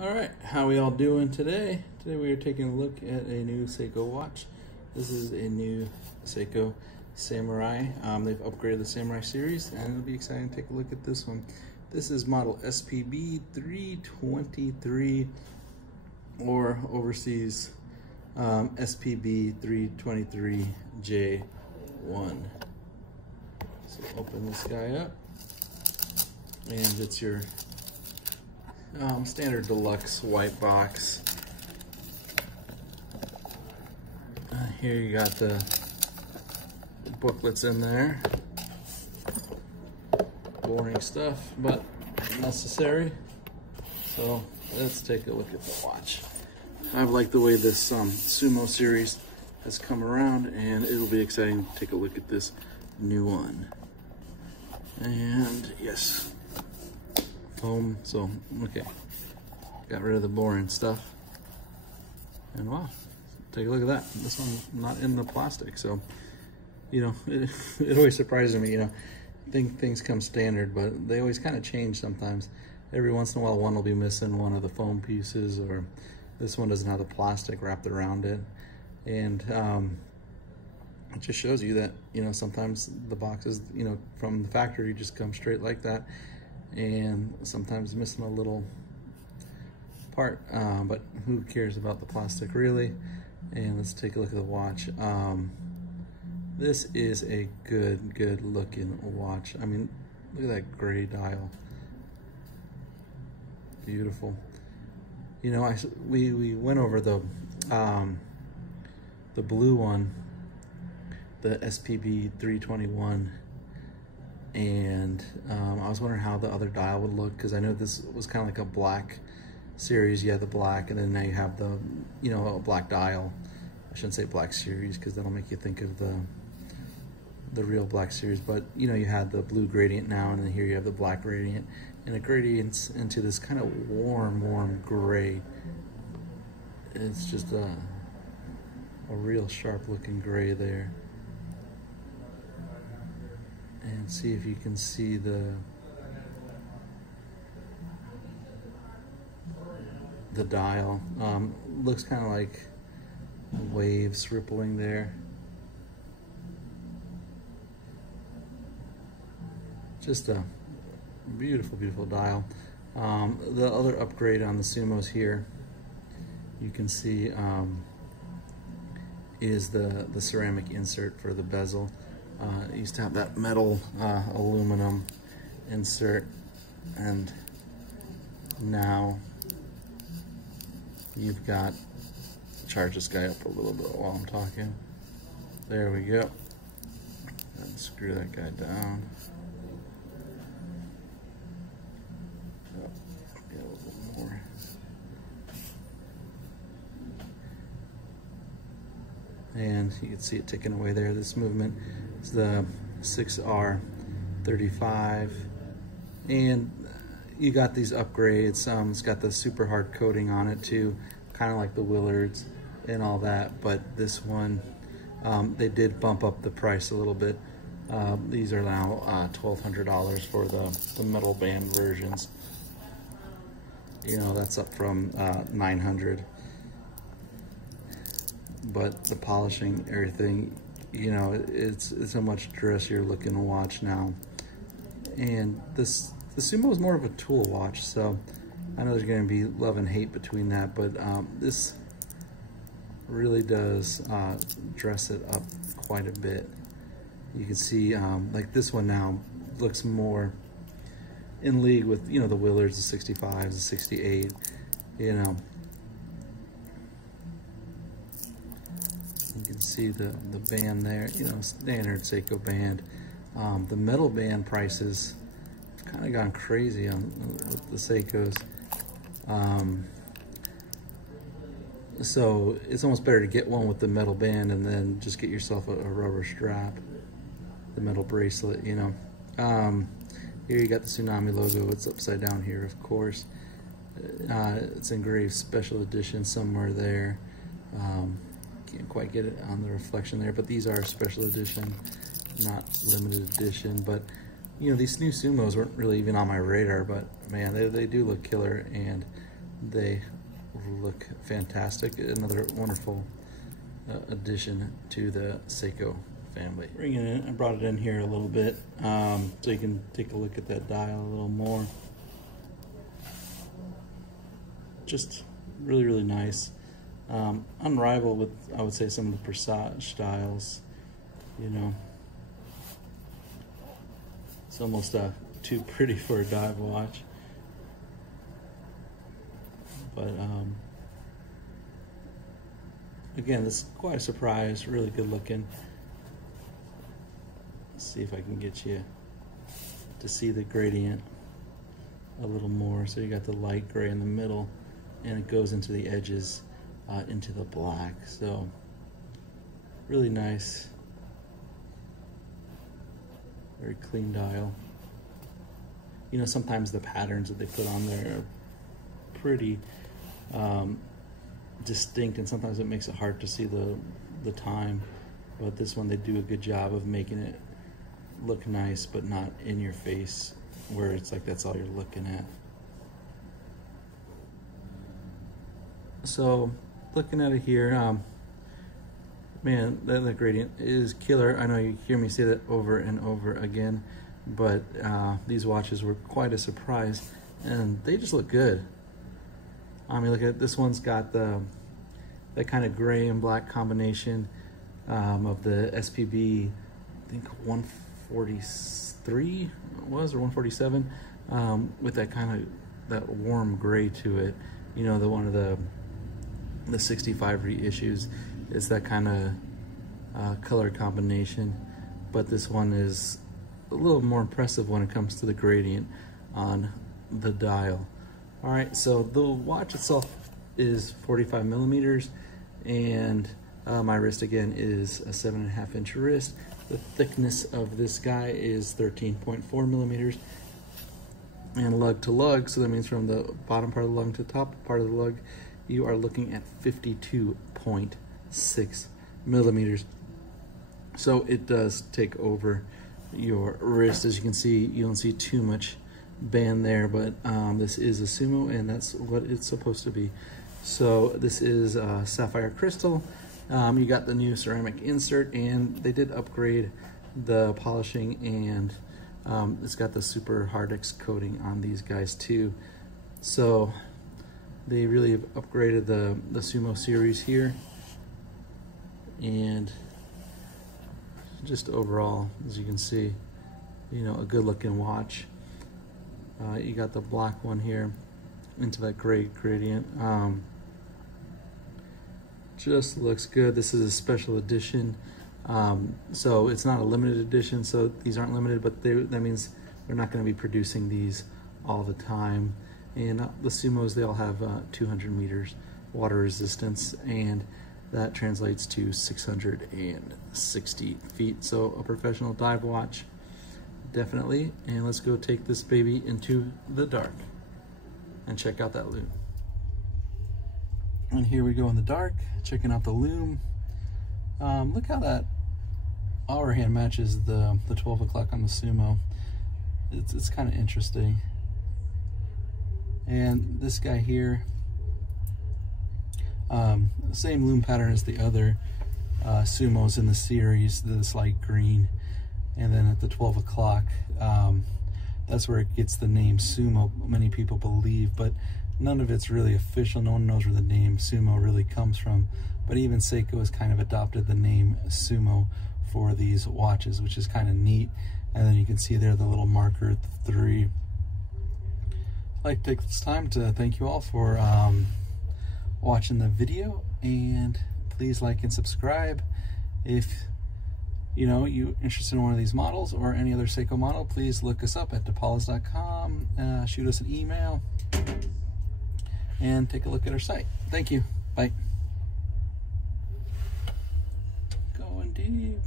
All right, how we all doing today? Today we are taking a look at a new Seiko watch. This is a new Seiko Samurai. They've upgraded the Samurai series, and it'll be exciting to take a look at this one. This is model SPB323, or overseas SPB323J1. So open this guy up, and it's your standard deluxe white box. Here you got the booklets in there. Boring stuff, but necessary. So let's take a look at the watch. I've liked the way this Sumo series has come around, and it'll be exciting to take a look at this new one. And yes, foam. So okay, got rid of the boring stuff, and wow, take a look at that. This one's not in the plastic, so you know it always surprises me. You know, things come standard, but they always kind of change sometimes. Every once in a while, one will be missing one of the foam pieces, or this one doesn't have the plastic wrapped around it, and it just shows you that, you know, sometimes the boxes, you know, from the factory just come straight like that, and sometimes missing a little part, but who cares about the plastic really? And let's take a look at the watch. This is a good looking watch. I mean, look at that gray dial. Beautiful. You know, we went over the blue one, the SPB321, and I was wondering how the other dial would look, because I know this was kind of like a black series. You have the black, and then now you have the, you know, a black dial. I shouldn't say black series, because that'll make you think of the real black series, but you know, you had the blue gradient now, and then here you have the black gradient, and it gradients into this kind of warm gray. It's just a real sharp looking gray there. And see if you can see the dial. Looks kind of like waves rippling there. Just a beautiful dial. The other upgrade on the Sumos here, you can see, is the ceramic insert for the bezel. It used to have that metal aluminum insert, and now you've got, charge this guy up a little bit while I'm talking. There we go. And screw that guy down. Oh, get a little more. And you can see it ticking away there. This movement is the 6R35, and you got these upgrades. It's got the super hard coating on it too, kind of like the Willards and all that, but this one, they did bump up the price a little bit. These are now $1,200 for the metal band versions. You know, that's up from $900. But the polishing, everything, you know, it's a much dressier looking watch now. And the Sumo is more of a tool watch, so I know there's going to be love and hate between that, but this really does dress it up quite a bit. You can see, like this one now looks more in league with, you know, the Willards, the 65s, the 68, you know. You can see the band there, you know, standard Seiko band. The metal band prices have kind of gone crazy with the Seikos. So it's almost better to get one with the metal band and then just get yourself a rubber strap, the metal bracelet, you know. Here you got the Tsunami logo. It's upside down here, of course. It's engraved special edition somewhere there. Can't quite get it on the reflection there, but these are special edition, not limited edition. But you know, these new Sumos weren't really even on my radar, but man, they do look killer. And they look fantastic. Another wonderful addition to the Seiko family. Bringing it in, I brought it in here a little bit so you can take a look at that dial a little more. Just really, really nice. Unrivaled with, I would say, some of the Presage styles. You know, it's almost too pretty for a dive watch. But again, this is quite a surprise, really good looking. Let's see if I can get you to see the gradient a little more. So you got the light gray in the middle, and it goes into the edges, into the black. So really nice, very clean dial. You know, sometimes the patterns that they put on there are pretty distinct, and sometimes it makes it hard to see the time. But this one, they do a good job of making it look nice, but not in your face, where it's like that's all you're looking at. So looking at it here, man, the gradient is killer. I know you hear me say that over and over again, but these watches were quite a surprise, and they just look good. I mean, look at this one's got that kind of gray and black combination of the SPB, I think 143 it was, or 147, with that kind of that warm gray to it. You know, the one of the 65 reissues, it's that kind of color combination, but this one is a little more impressive when it comes to the gradient on the dial. All right, so the watch itself is 45 millimeters, and my wrist again is a 7.5 inch wrist. The thickness of this guy is 13.4 millimeters, and lug to lug, so that means from the bottom part of the lug to the top part of the lug, you are looking at 52.6 millimeters. So it does take over your wrist. As you can see, you don't see too much band there, but this is a Sumo, and that's what it's supposed to be. So this is sapphire crystal. You got the new ceramic insert, and they did upgrade the polishing, and it's got the super Hardex coating on these guys too. So they really have upgraded the Sumo series here, and just overall, as you can see, you know, a good looking watch. You got the black one here into that gray gradient. Just looks good. This is a special edition, so it's not a limited edition, so these aren't limited, but that means they're not going to be producing these all the time. And the Sumos, they all have 200 meters water resistance, and that translates to 660 feet. So a professional dive watch, definitely. And let's go take this baby into the dark and check out that Lume. And here we go in the dark, checking out the Lume. Look how that hour hand matches the 12 o'clock on the Sumo. It's kind of interesting. And this guy here, same Lume pattern as the other Sumos in the series, this light green. And then at the 12 o'clock, that's where it gets the name Sumo, many people believe, but none of it's really official. No one knows where the name Sumo really comes from. But even Seiko has kind of adopted the name Sumo for these watches, which is kind of neat. And then you can see there the little marker at the 3. I'd like to take this time to thank you all for watching the video, and please like and subscribe. If you're interested in one of these models or any other Seiko model, please look us up at depalas.com, shoot us an email, and take a look at our site. Thank you. Bye. Going deep.